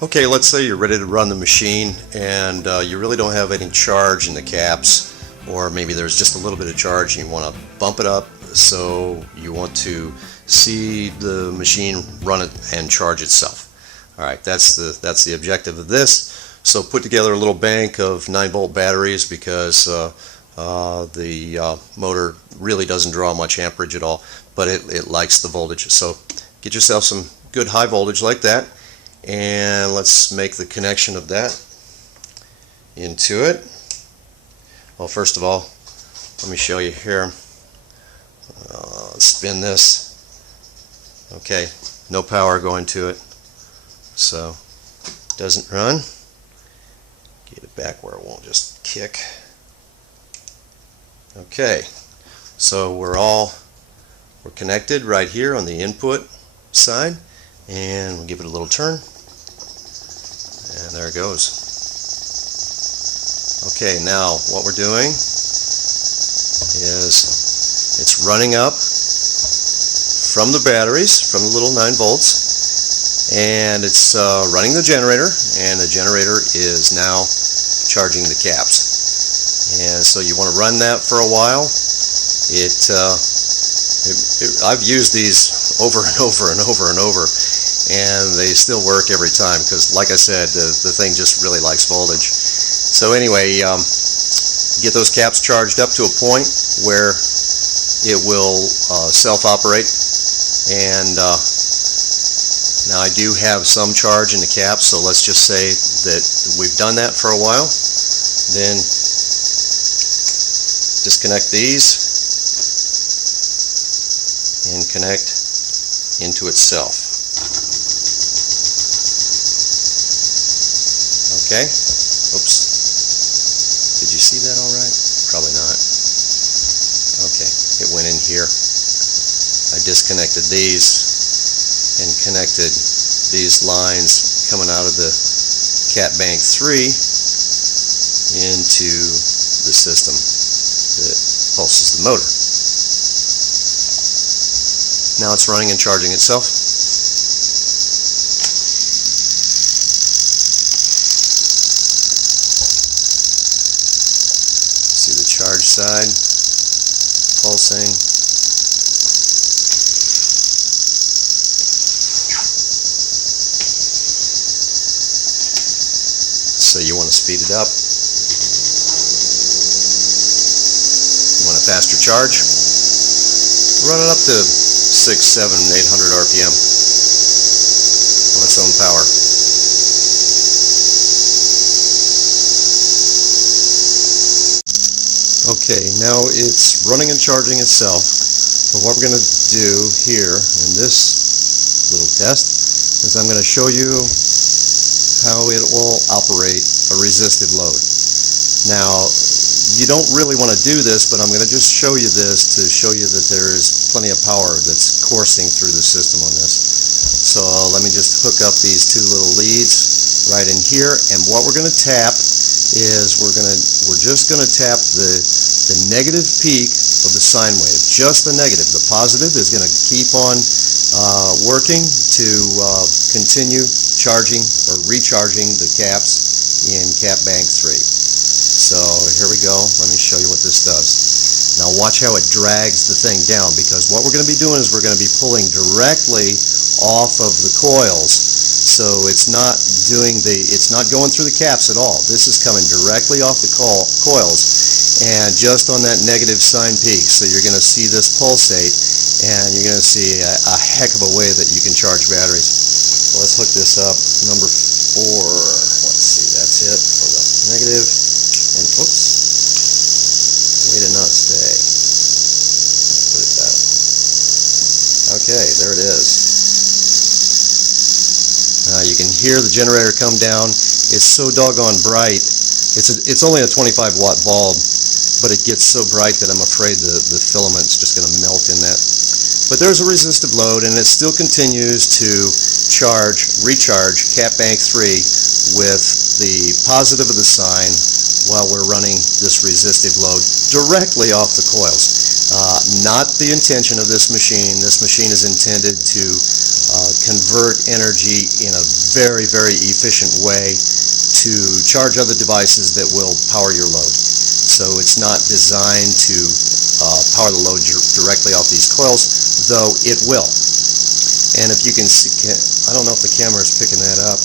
Okay, let's say you're ready to run the machine and you really don't have any charge in the caps, or maybe there's just a little bit of charge and you want to bump it up, so you want to see the machine run it and charge itself. Alright, that's the objective of this. So put together a little bank of 9-volt batteries, because the motor really doesn't draw much amperage at all, but it likes the voltage. So get yourself some good high voltage like that, and let's make the connection of that into it. Well, first of all, let me show you here. Let's spin this. Okay, no power going to it, so it doesn't run. Get it back where it won't just kick. Okay, so we're connected right here on the input side, and we'll give it a little turn, and there it goes. Okay, now what we're doing is it's running up from the batteries, from the little 9 volts, and it's running the generator, and the generator is now charging the caps. And so you want to run that for a while. I've used these over and over and over and over, and they still work every time, because like I said, the thing just really likes voltage. So anyway, get those caps charged up to a point where it will self-operate, and now I do have some charge in the caps, so let's just say that we've done that for a while. Then disconnect these and connect into itself. Okay, oops, did you see that all right? Probably not. Okay, it went in here. I disconnected these and connected these lines coming out of the Cat Bank 3 into the system that pulses the motor. Now it's running and charging itself. See the charge side pulsing. So you want to speed it up. You want a faster charge. Run it up to 600, 700, 800 RPM on its own power. Okay, now it's running and charging itself, but what we're going to do here in this little test is I'm going to show you how it will operate a resistive load. Now, you don't really want to do this, but I'm going to just show you this to show you that there's plenty of power that's coursing through the system on this. So let me just hook up these two little leads right in here, and what we're going to tap is we're just going to tap the negative peak of the sine wave, just the negative. The positive is going to keep on working to continue charging or recharging the caps in Cat Bank 3. So here we go. Let me show you what this does. Now watch how it drags the thing down, because what we're going to be doing is we're going to be pulling directly off of the coils. So it's not going through the caps at all. This is coming directly off the coils, and just on that negative sine peak. So you're going to see this pulsate, and you're going to see a heck of a way that you can charge batteries. So let's hook this up. Number 4. Let's see. That's it for the negative. And oops, way to not stay. Let's put it back. Okay, there it is. Now you can hear the generator come down. It's so doggone bright. It's only a 25 watt bulb, but it gets so bright that I'm afraid the filament's just going to melt in that. But there's a resistive load, and it still continues to recharge CAP-bank 3 with the positive of the sign while we're running this resistive load directly off the coils. Not the intention of this machine. This machine is intended to convert energy in a very, very efficient way to charge other devices that will power your load. So it's not designed to power the load directly off these coils, though it will. And if you can see, I don't know if the camera is picking that up,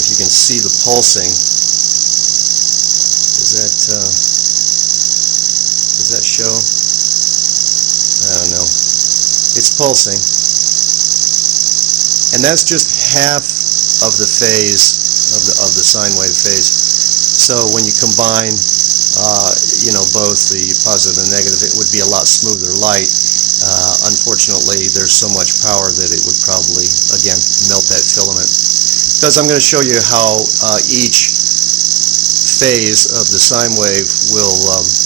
if you can see the pulsing, does that show? I don't know. It's pulsing. And that's just half of the phase of the sine wave phase. So when you combine both the positive and negative, it would be a lot smoother light. Unfortunately, there's so much power that it would probably, again, melt that filament. Because I'm going to show you how each phase of the sine wave will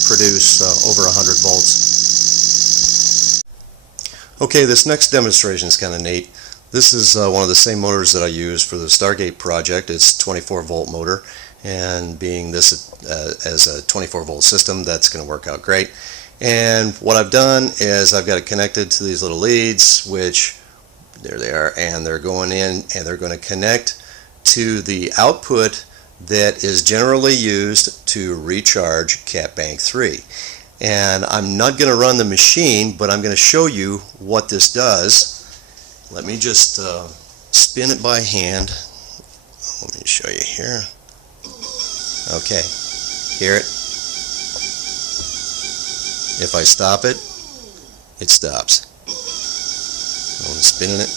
produce over 100 volts. Okay, this next demonstration is kind of neat. This is one of the same motors that I use for the Stargate project. It's a 24 volt motor, and being this as a 24 volt system, that's going to work out great. And what I've done is I've got it connected to these little leads, which there they are, and they're going in and they're going to connect to the output that is generally used to recharge CAP-bank 3. And I'm not going to run the machine, but I'm going to show you what this does. Let me just spin it by hand. Let me show you here. Okay, hear it? If I stop it, it stops. I'm spinning it.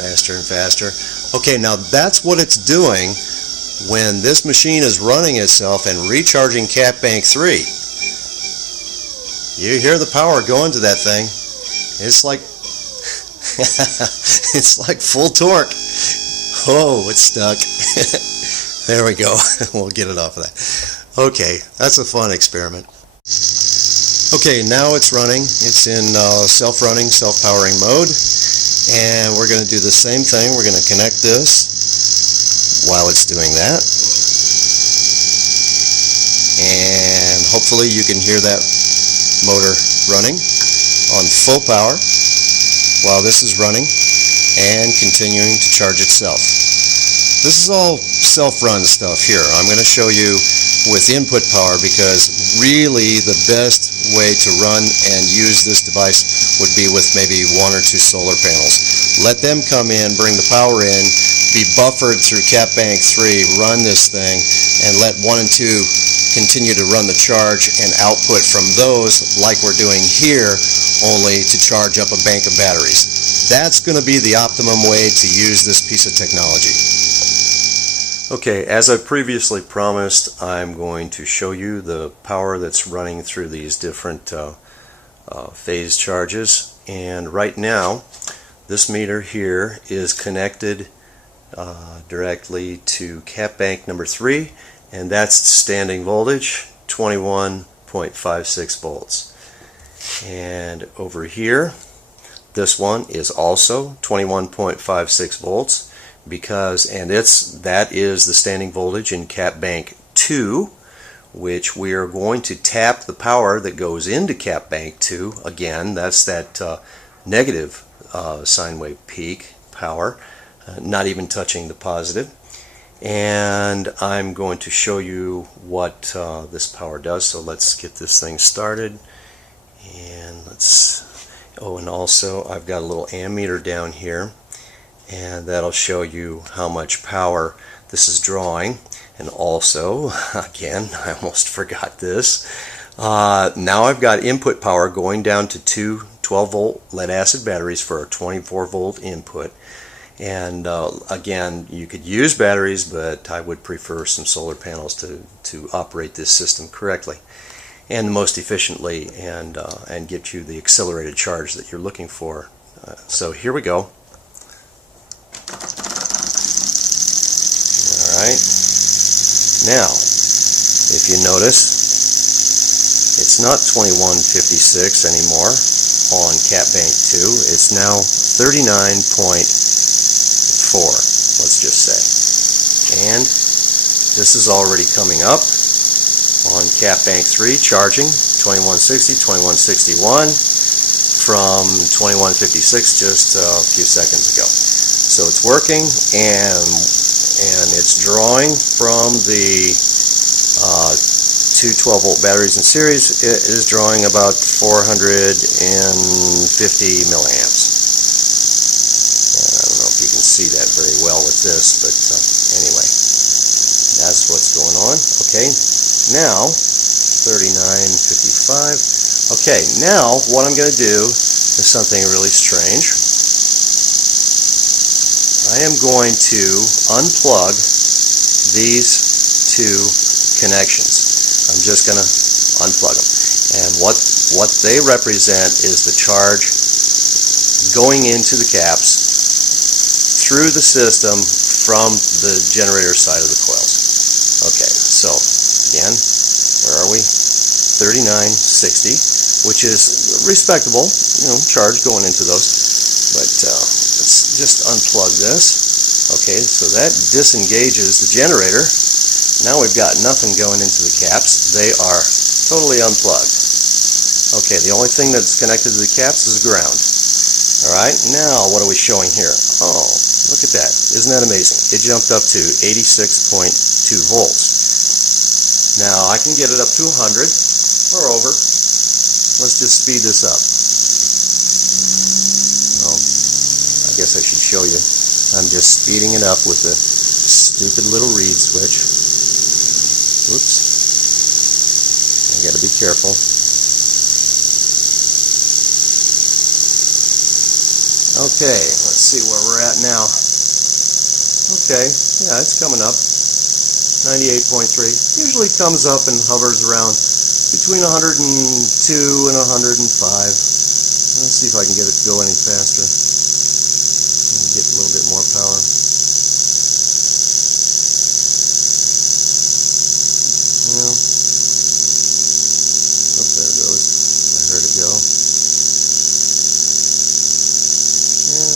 Faster and faster. Okay, now that's what it's doing when this machine is running itself and recharging CAP-bank 3. You hear the power going to that thing. It's like it's like full torque. Oh, it's stuck. There we go. We'll get it off of that. Okay, that's a fun experiment. Okay, now it's running. It's in self-running, self-powering mode. And we're going to do the same thing. We're going to connect this while it's doing that. And hopefully you can hear that motor running on full power while this is running and continuing to charge itself. This is all self-run stuff here. I'm going to show you with input power, because really the best way to run and use this device would be with maybe 1 or 2 solar panels. Let them come in, bring the power in, be buffered through CAP-bank 3, run this thing, and let 1 and 2 continue to run the charge and output from those, like we're doing here, only to charge up a bank of batteries. That's going to be the optimum way to use this piece of technology. Okay, as I previously promised, I'm going to show you the power that's running through these different phase charges. And right now, this meter here is connected directly to CAP-bank number 3, and that's standing voltage, 21.56 volts. And over here, this one is also 21.56 volts. That is the standing voltage in CAP-bank 2, which we are going to tap the power that goes into CAP-bank 2. Again, that's that negative sine wave peak power, not even touching the positive. And I'm going to show you what this power does. So let's get this thing started. And and also I've got a little ammeter down here, and that'll show you how much power this is drawing. And also, again, I almost forgot this, now I've got input power going down to 2 12-volt lead-acid batteries for a 24-volt input. And again, you could use batteries, but I would prefer some solar panels to operate this system correctly and most efficiently, and get you the accelerated charge that you're looking for. So here we go. Alright, Now, if you notice, it's not 2156 anymore on Cat Bank 2. It's now 39.4, let's just say. And this is already coming up on Cat Bank 3, charging 2160, 2161 from 2156 just a few seconds ago. So it's working, and it's drawing from the two 12-volt batteries in series. It is drawing about 450 milliamps. And I don't know if you can see that very well with this, but anyway, that's what's going on. Okay, now 39.55. Okay, now what I'm going to do is something really strange. I am going to unplug these two connections. I'm just going to unplug them. And what they represent is the charge going into the caps through the system from the generator side of the coils. Okay, so again, where are we? 3960, which is respectable, charge going into those. But let's just unplug this. Okay, so that disengages the generator. Now we've got nothing going into the caps. They are totally unplugged. Okay, the only thing that's connected to the caps is ground. Alright, now what are we showing here? Oh, look at that. Isn't that amazing? It jumped up to 86.2 volts. Now I can get it up to 100 or over. Let's just speed this up. Oh, I guess I should show you. I'm just speeding it up with the stupid little reed switch. Oops. I gotta be careful. Okay, let's see where we're at now. Okay, yeah, it's coming up. 98.3. Usually comes up and hovers around between 102 and 105. Let's see if I can get it to go any faster. Get a little bit more power. Yeah. Oh, there it goes. I heard it go. Yeah.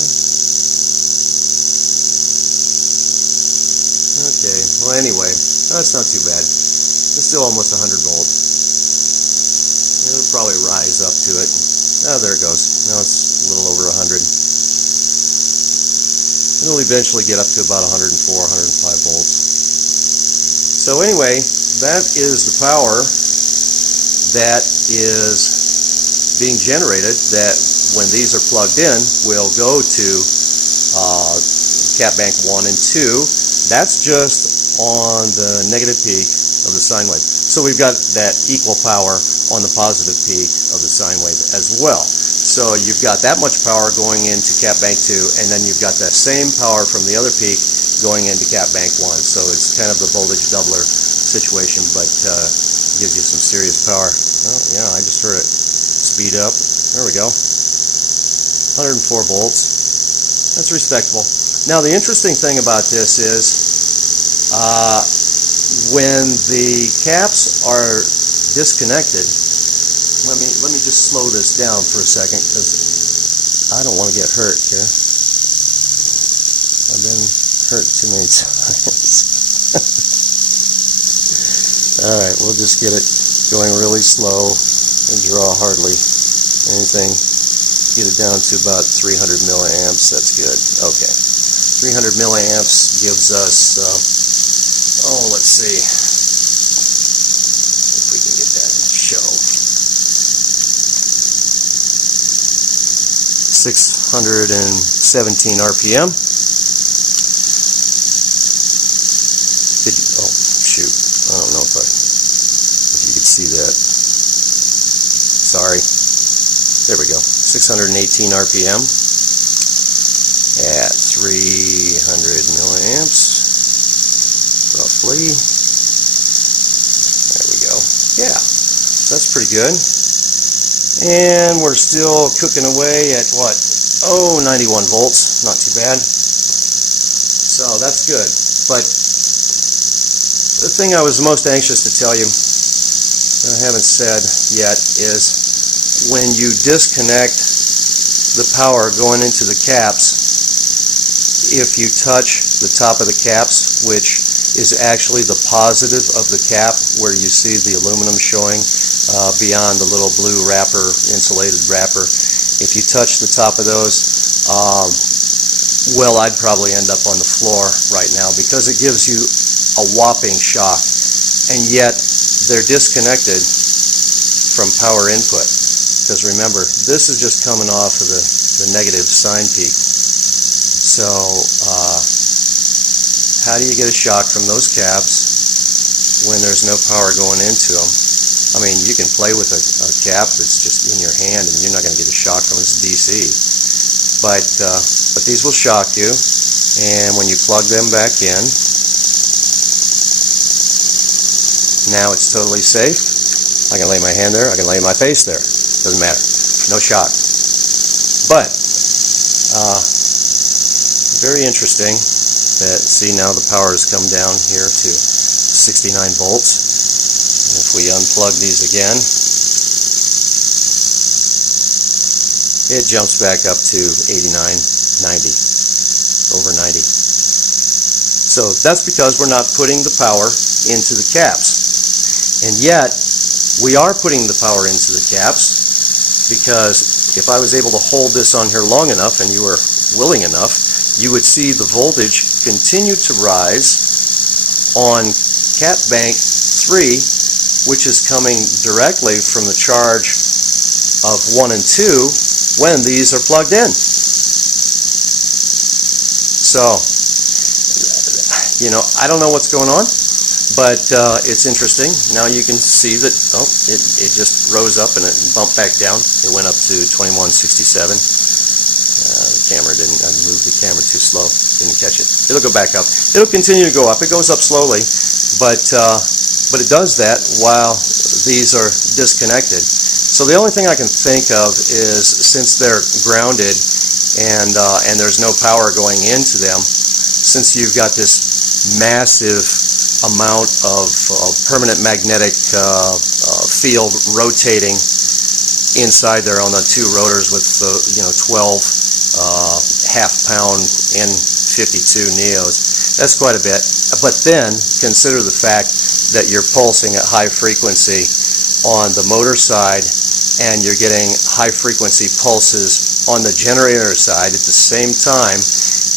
Okay. Well, anyway, that's not too bad. It's still almost 100 volts. It'll probably rise up to it. Oh, there it goes. Now it's a little over 100. It'll eventually get up to about 104, 105 volts. So anyway, that is the power that is being generated, that when these are plugged in will go to Cat Bank 1 and 2. That's just on the negative peak of the sine wave. So we've got that equal power on the positive peak of the sine wave as well. So you've got that much power going into Cat Bank 2, and then you've got that same power from the other peak going into Cat Bank 1. So it's kind of the voltage doubler situation, but gives you some serious power. Oh, yeah, I just heard it speed up. There we go. 104 volts. That's respectable. Now, the interesting thing about this is when the caps are disconnected, let me just slow this down for a second, because I don't want to get hurt here. I've been hurt too many times. Alright, we'll just get it going really slow and draw hardly anything. Get it down to about 300 milliamps. That's good. Okay. 300 milliamps gives us, let's see if we can get that to show. 617 RPM. Oh, shoot. I don't know if you could see that. Sorry. There we go. 618 RPM at 300 milliamps, roughly. There we go. Yeah. So that's pretty good. And we're still cooking away at what? Oh, 91 volts. Not too bad. So that's good. But the thing I was most anxious to tell you that I haven't said yet is when you disconnect the power going into the caps, if you touch the top of the caps, which is actually the positive of the cap where you see the aluminum showing beyond the little blue wrapper, insulated wrapper, if you touch the top of those, well, I'd probably end up on the floor right now because it gives you a whopping shock, and yet they're disconnected from power input, because remember, this is just coming off of the negative sine peak. So how do you get a shock from those caps when there's no power going into them? I mean, you can play with a cap that's just in your hand and you're not going to get a shock from it. It's DC. But these will shock you, and when you plug them back in, now it's totally safe. I can lay my hand there, I can lay my face there. Doesn't matter. No shock. But very interesting that, see, now the power has come down here to 69 volts. And if we unplug these again, it jumps back up to 89, 90, over 90. So that's because we're not putting the power into the caps. And yet, we are putting the power into the caps, because if I was able to hold this on here long enough and you were willing enough, you would see the voltage continue to rise on cap bank 3, which is coming directly from the charge of 1 and 2 when these are plugged in. So, you know, I don't know what's going on, but it's interesting. Now you can see that, oh, it just rose up and it bumped back down. It went up to 2167. The camera didn't, I moved the camera too slow, didn't catch it. It'll go back up. It'll continue to go up. It goes up slowly, but it does that while these are disconnected. So the only thing I can think of is, since they're grounded and there's no power going into them, since you've got this massive amount of permanent magnetic field rotating inside there on the two rotors with 12 half-pound N52 Neos, that's quite a bit. But then consider the fact that you're pulsing at high frequency on the motor side, and you're getting high frequency pulses on the generator side at the same time,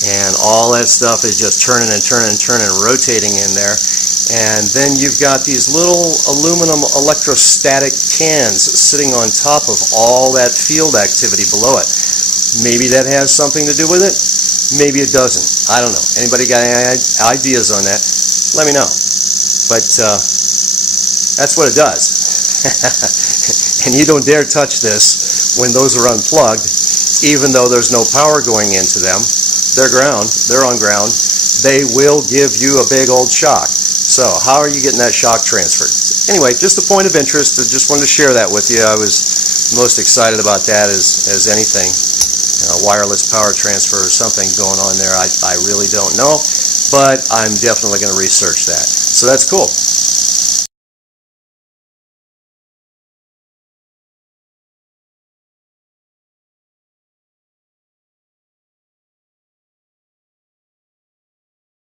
and all that stuff is just turning and turning and turning and rotating in there. And then you've got these little aluminum electrostatic cans sitting on top of all that field activity below it. Maybe that has something to do with it, maybe it doesn't. I don't know. Anybody got any ideas on that? Let me know. But that's what it does. And you don't dare touch this when those are unplugged, even though there's no power going into them. They're on ground. They will give you a big old shock. So how are you getting that shock transferred? Anyway, just a point of interest. I just wanted to share that with you. I was most excited about that as anything. Wireless power transfer or something going on there. I really don't know, but I'm definitely going to research that. So that's cool.